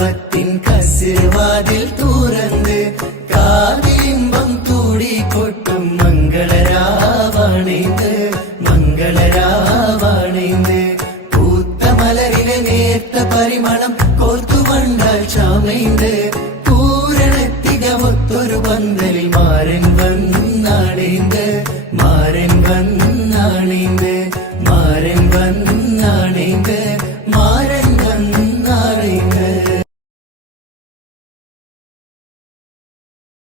കാപത്തിൻ കസിർവാതിൽ തുറന്ന് കാതിലിമ്പം തൂടി കൊട്ടും മംഗളരാവണൈந்து മംഗളരാവണൈந்து പൂത്ത മലരിലെ നേർത്ത പരിമളം കോർത്തുവണ്ടാൽ ചാമൈந்து പൂരണത്തികമൊത്തൊരു പന്തലിൽ മാരൻ വന്നാണൈந்து മാരൻ വന്നാണൈந்து മാരൻ വന്നാണൈந்து